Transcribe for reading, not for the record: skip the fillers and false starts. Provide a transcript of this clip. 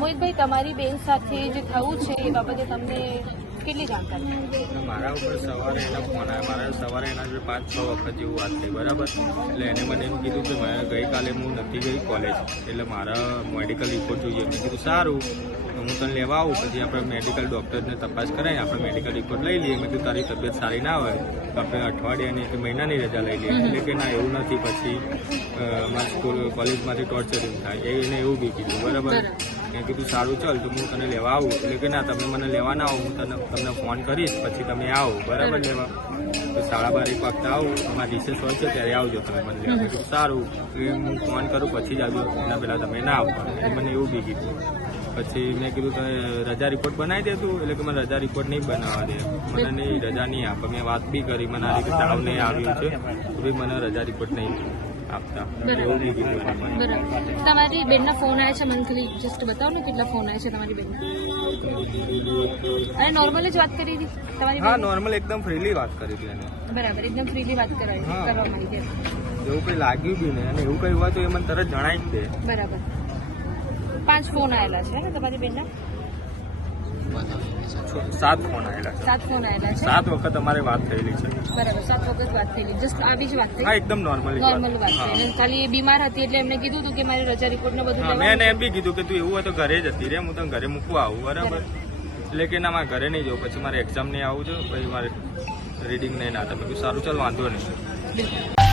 મોહિતભાઈ, તમારી બેન સાથે જે થયું છે એ બાબતે તમને કેટલી જાણકારી? મારા ઉપર સવારે એના ફોન આવ્યા. મારા સવારે એના જોડે 5-6 વખત જેવું વાત થઈ, બરાબર. એટલે એને મને એમ કીધું કે મેં ગઈકાલે હું નથી ગઈ કોલેજ, એટલે મારા મેડિકલ રિપોર્ટ જોઈએ. મેં કીધું સારું, હું તને લેવા આવું, પછી આપણે મેડિકલ ડૉક્ટરને તપાસ કરાવીએ, આપણે મેડિકલ રિપોર્ટ લઈ લઈએ. મેં કીધું તારી તબિયત સારી ના હોય તો આપણે અઠવાડિયાની કે મહિનાની રજા લઈ લઈએ. એટલે કે ના, એવું નથી, પછી મારા સ્કૂલ કોલેજમાંથી ટોર્ચરિંગ થાય, એને એવું બી કીધું, બરાબર. મેં કીધું સારું, ચાલ તો હું તને લેવા આવું. એટલે કે ના, તમે મને લેવા ના આવો, હું તમને ફોન કરીશ, પછી તમે આવો, બરાબર, લેવા. તો 12:30 વાગતા આવું, અમારા રિસેસ હોય છે ત્યારે આવજો તમે મને લેવા. મેં કીધું સારું, એટલે હું ફોન કરું પછી જ આવજો, એના પહેલાં તમે ના આવો. એ મને એવું બી કીધું. પછી મેં કીધું તમે રજા રિપોર્ટ બનાવી દેતું. એટલે કે મને રજા રિપોર્ટ નહીં બનાવવા દે, મને નહીં રજા નહીં આપે. મેં વાત બી કરી, મને આ રીતે તાવ નહીં આવ્યું છે તો ભાઈ મને રજા રિપોર્ટ નહીં આપતા, એવું બી કીધું. બરાબર. તમારી બેનના ફોન આવ્યા છે, મને ખાલી જસ્ટ બતાવો ને કેટલા ફોન આવ્યા છે તમારી બેનના. અને નોર્મલ જ વાત કરી હતી તમારી? હા, નોર્મલ એકદમ ફ્રીલી વાત કરી હતી એને. બરાબર, એકદમ ફ્રીલી વાત કરવામાં આવી હતી. એવું કંઈ લાગ્યું બી નહીં, અને એવું કંઈ હોય તો એ મને તરત જણાય જ દે. બરાબર. 5 ફોન આવેલા છે ને તમારી બેનના? 7 ફોન આવેલા છે. 7 ફોન આવેલા છે. 7 વખત અમારે વાત થયેલી છે. બરાબર, 7 વખત વાત થયેલી. જસ્ટ આવી જ વાત થઈ? હા, એકદમ નોર્મલ વાત થઈ. ખાલી એ બીમાર હતી એટલે એમને કીધું હતું કે મારી રજા રિપોર્ટ ને બધું. મેં એને એમ બી કીધું કે તું એવું હોય તો ઘરે જતી રહે, હું તને ઘરે મૂકવા આવું, બરાબર. એટલે કે ના, મારે ઘરે નહીં જવું, પછી મારે એક્ઝામ નહીં આવું છે, પછી મારે રીડિંગ નહીં ના થાય. સારું, ચાલ, વાંધો નહીં.